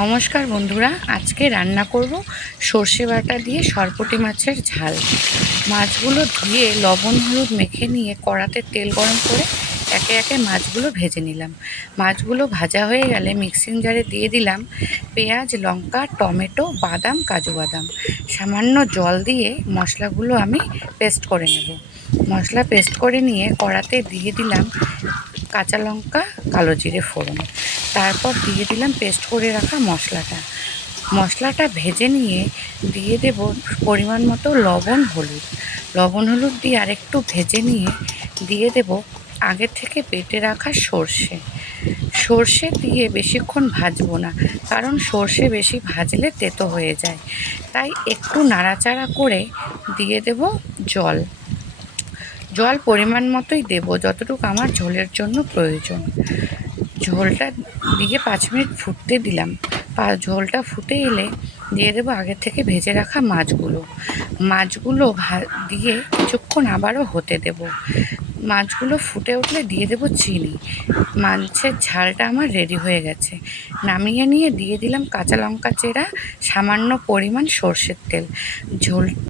নমস্কার বন্ধুরা, আজকে রান্না করব সর্ষে বাটা দিয়ে সরপুঁটি মাছের ঝাল। মাছগুলো ধুয়ে লবণ হলুদ মেখে নিয়ে কড়াতে তেল গরম করে একে একে মাছগুলো ভেজে নিলাম। মাছগুলো ভাজা হয়ে গেলে মিক্সিং জারে দিয়ে দিলাম পেঁয়াজ, লঙ্কা, টমেটো, বাদাম, কাজু বাদাম। সামান্য জল দিয়ে মশলাগুলো আমি পেস্ট করে নেব। মশলা পেস্ট করে নিয়ে কড়াতে দিয়ে দিলাম কাঁচা লঙ্কা, কালো জিরে ফোড়ন। তারপর দিয়ে দিলাম পেস্ট করে রাখা মশলাটা ভেজে নিয়ে দিয়ে দেব পরিমাণ মতো লবণ হলুদ দিয়ে আরেকটু ভেজে নিয়ে দিয়ে দেব আগে থেকে বেটে রাখা সর্ষে দিয়ে বেশিক্ষণ ভাজবো না, কারণ সর্ষে বেশি ভাজলে তেতো হয়ে যায়। তাই একটু নাড়াচাড়া করে দিয়ে দেব জল পরিমাণ মতোই দেব, যতটুকু আমার ঝোলের জন্য প্রয়োজন। ঝোলটা দিয়ে 5 মিনিট ফুটতে দিলাম। ঝোলটা ফুটে এলে দিয়ে দেবো আগে থেকে ভেজে রাখা মাছগুলো দিয়ে কিছুক্ষণ আবারও হতে দেব। মাছগুলো ফুটে উঠলে দিয়ে দেবো চিনি। মাছের ঝালটা আমার রেডি হয়ে গেছে। নামিয়ে নিয়ে দিয়ে দিলাম কাঁচা লঙ্কা চেরা, সামান্য পরিমাণ সর্ষের তেল। ঝোল